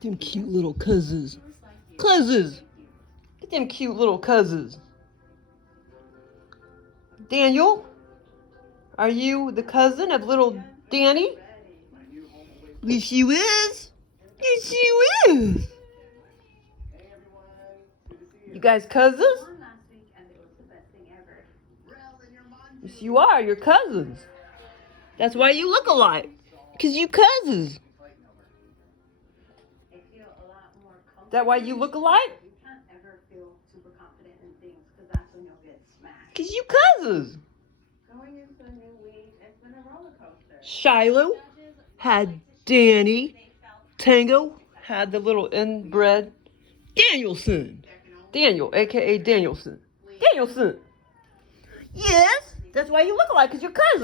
Them cute little cousins. Cousins! Get them cute little cousins. Daniel, are you the cousin of little Danny? Yes, you is. Yes, you is. You guys cousins? Yes, you are. You're cousins. That's why you look alike. Because you cousins. Is that why you look alike? Because you cousins. Shiloh had Danny. Tango had the little inbred Danielson. Daniel, a.k.a. Danielson. Danielson. Yes, that's why you look alike, because you're cousins.